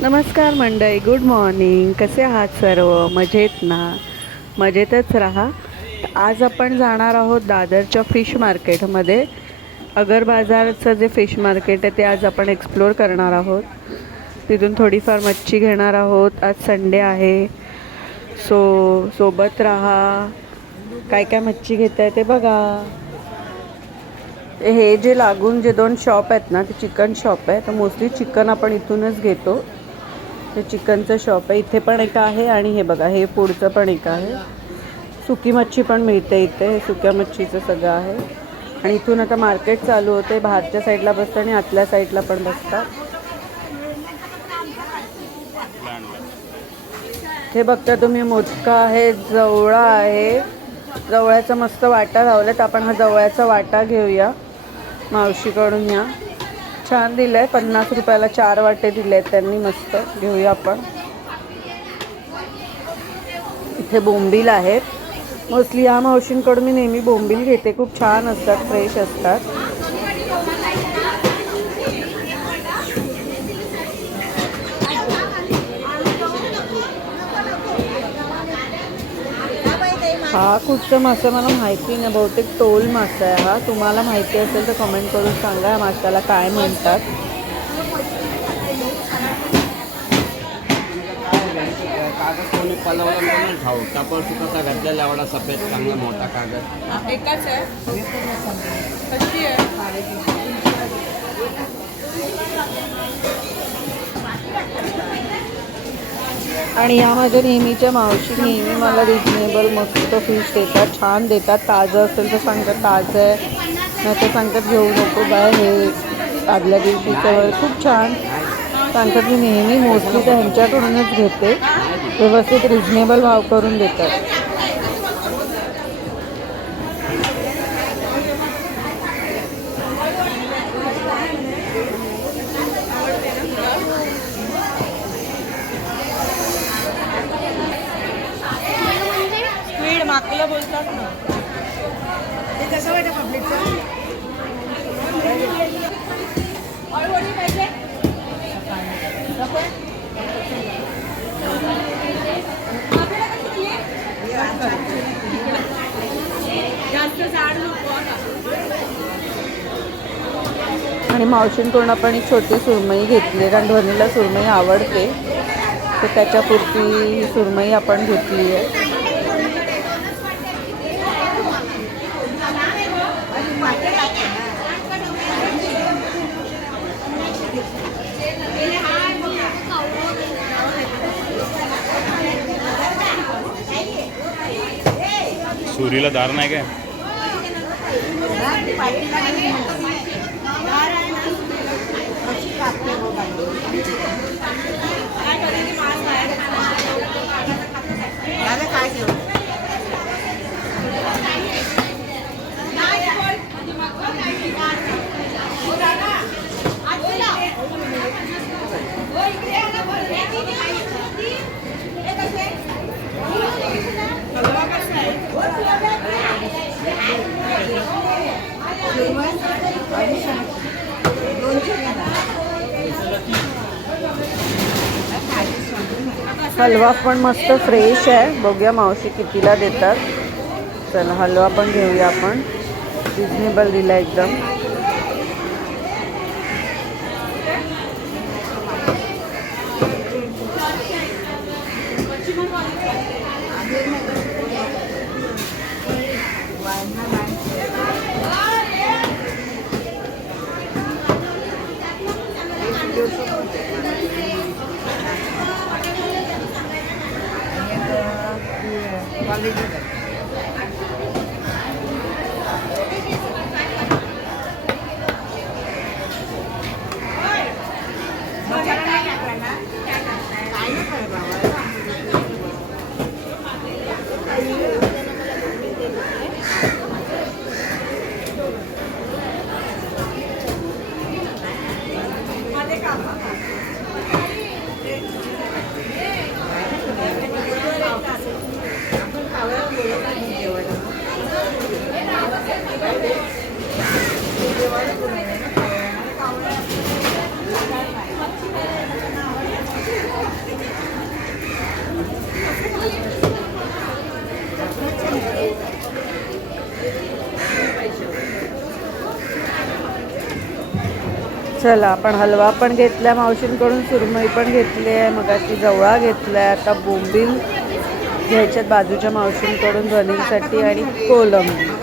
नमस्कार मंडळी, good morning. कसे आहात सर्व? मजेत ना? मजेतच राहा. आज आपण जाणार आहोत दादरच्या फिश मार्केटमध्ये. अगर बाजारचं जे फिश मार्केट आहे ते आज आपण एक्सप्लोअर करणार आहोत. तिथून थोडीफार मच्छी घेणार आहोत. आज संडे आहे, सोबत राहा. काय काय मच्छी घेत आहे ते बघा. हे जे लागून जे दोन शॉप आहेत ना, ते चिकन शॉप आहे. तर मोस्टली चिकन आपण इथूनच घेतो. हे चिकनचं शॉप आहे. इथे पण एक आहे आणि हे बघा, हे पुढचं पण एक आहे. सुकी मच्छी पण मिळते इथे. हे सुक्या मच्छीचं सगळं आहे. आणि इथून आता मार्केट चालू होते. बाहेरच्या साईडला बसतं आणि आतल्या साईडला पण बसतात. हे बघता तुम्ही, मोदका आहे, जवळा आहे. जवळ्याचा मस्त वाटा लावल्यात. आपण हा जवळ्याचा वाटा घेऊया मावशीकडून. या छान दिलं आहे. 50 रुपयाला 4 वाटे दिले आहेत त्यांनी. मस्त घेऊया आपण. इथे बोंबील आहेत. मोस्टली या मावशींकडून मी नेहमी बोंबील घेते. खूप छान असतात, फ्रेश असतात. हा कुठचा मासा मला माहिती नाही. बहुतेक टोल मासा आहे हा. तुम्हाला माहिती असेल तर कमेंट करून सांगा या माशाला काय म्हणतात. कागद कोणी पलवला म्हणून खाऊ कापड सुकाचा घातलेला एवढा सफेद चांगला मोठा कागद एकाच आहे. कशी आहे? आणि यामध्ये नेहमीच्या मावशी नेहमी मला रिजनेबल मस्त फिश देतात. छान देतात. ताजं असेल तर सांगतात ताजं आहे, नाही तर सांगतात घेऊ नको बाय, हे आदल्या दिवशीचं. खूप छान सांगतात. मी नेहमी मोस्टली तर ह्यांच्याकडूनच घेते. व्यवस्थित रिजनेबल भाव करून देतात. स्क्विड माकलं बोलतात ना. ते कसं वाटतं पब्लिकचं? जास्त जाड नको. आणि मावशींकडून आपण एक छोटी सुरमई घेतली, कारण ध्वनीला सुरमई आवडते, तर त्याच्यापुरती ही सुरमई आपण घेतली आहे. सुरीला दार नाही काय? हलवा पण मस्त फ्रेश आहे. बघूया मावशी कितीला देतात. चला हलवा पण घेऊया आपण. रिजनेबल दिला एकदम. चला आपण हलवा पण घेतला मावशींकडून, सुरमई पण घेतली आहे, मग अशी जवळा घेतला आहे, आता बोंबील घ्यायच्यात बाजूच्या मावशींकडून रनिंगसाठी आणि कोलंबी.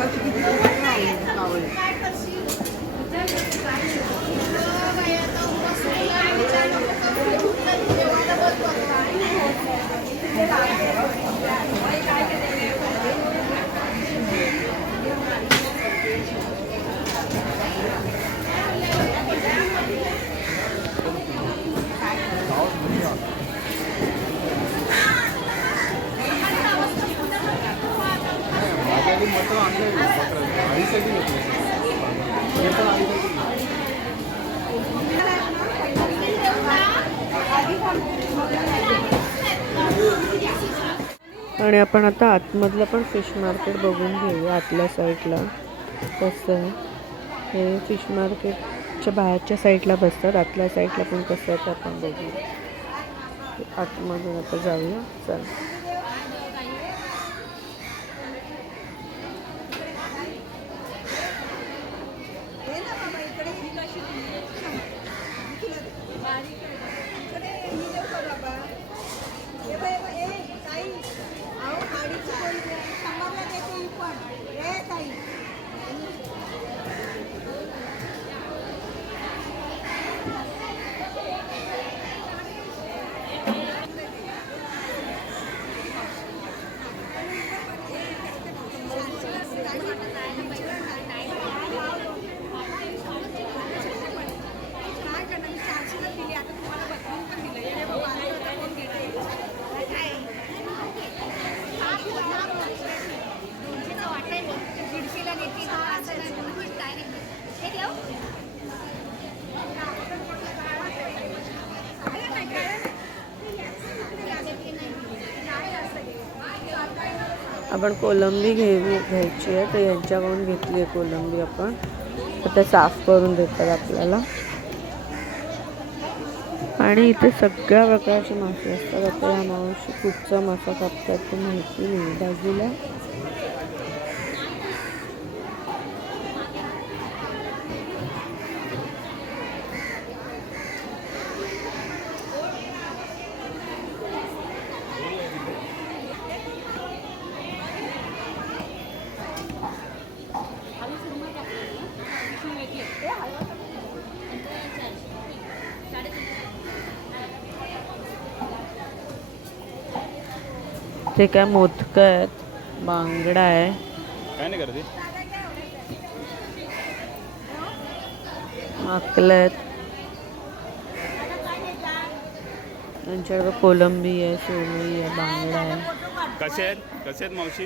आणि आपण आता आतमधलं पण फिश मार्केट बघून घेऊया. आतल्या साईडला कसं आहे, हे फिश मार्केटच्या बाहेरच्या साईडला बसतात, आतल्या साईडला पण कसं आहे ते आपण बघूया. आतमधून आता जाऊया. चला आपण कोलंबी घ्यायची आहे, तर यांच्याकडून घेतली आहे कोलंबी आपण. आता साफ करून देतात आपल्याला. आणि इथे सगळ्या प्रकारचे मासे असतात. आता या मावशी कुठचा मासा कापतात ते माहिती नाही. बाजूला ते काय मोदकं आहेत, बांगडा आहे, काय नाही करते. माकलं आहेत, त्यांच्याकडे कोलंबी आहे, सुरमई आहे, बांगडा आहे. कसे आहेत मावशी?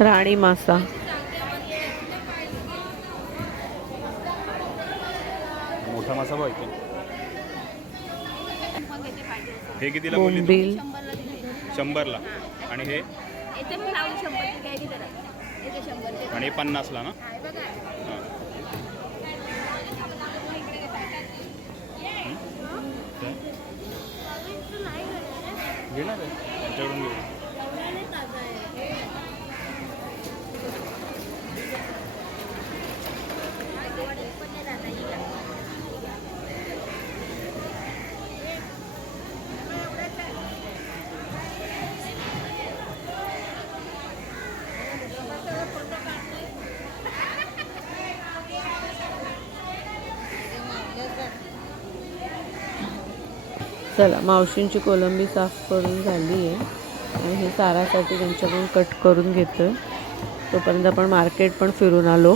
राणी मासा, मोठा मासा बघ इथे. हे कितीला बोलली तू? बोंबील 100ला. आणि हे आणि हे 50ला ना. हां. काय? घेणार आहे त्यांच्याकडून घेऊ. चला मावशींची कोलंबी साफ करून झाली आहे आणि हे सारासाठी त्यांच्याकडून कट करून घेतो. तोपर्यंत आपण मार्केट पण फिरून आलो.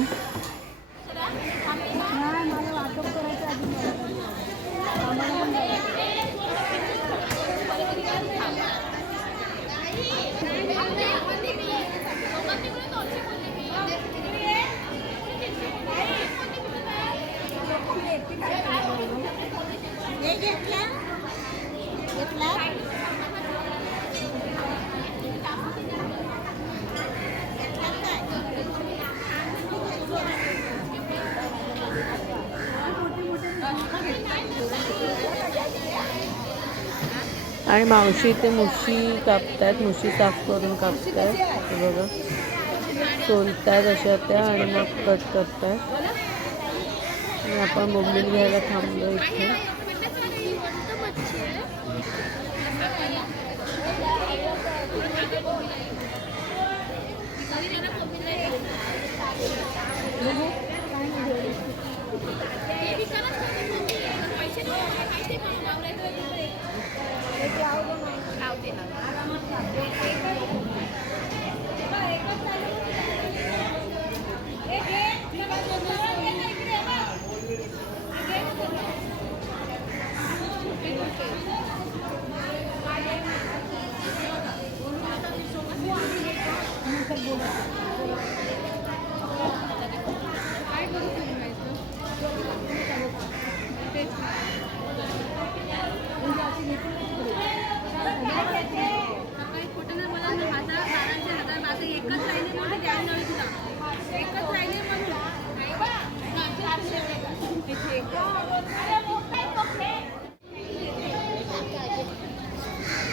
आणि मावशी ते मुशी कापतायत, मुशी साफ करून कापतायत. हे बघा सोलतायत अशा त्या आणि मग कट करतायत. आणि आपण बोंबील घ्यायला थांबलो इथे.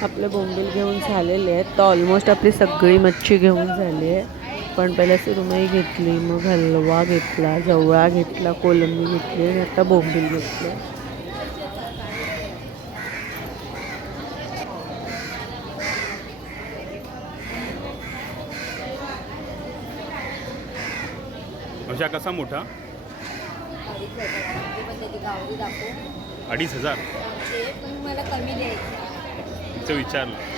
आपले बोंबील घेऊन झालेले आहेत. तर ऑलमोस्ट आपली सगळी मच्छी घेऊन झाली आहे. पण पहिला सुरमई घेतली, मग हलवा घेतला, जवळा घेतला, कोलंबी घेतली आणि आता बोंबील घेतले. अशा कसा मोठा 2,500 मला कमी द्यायचं विचारलं.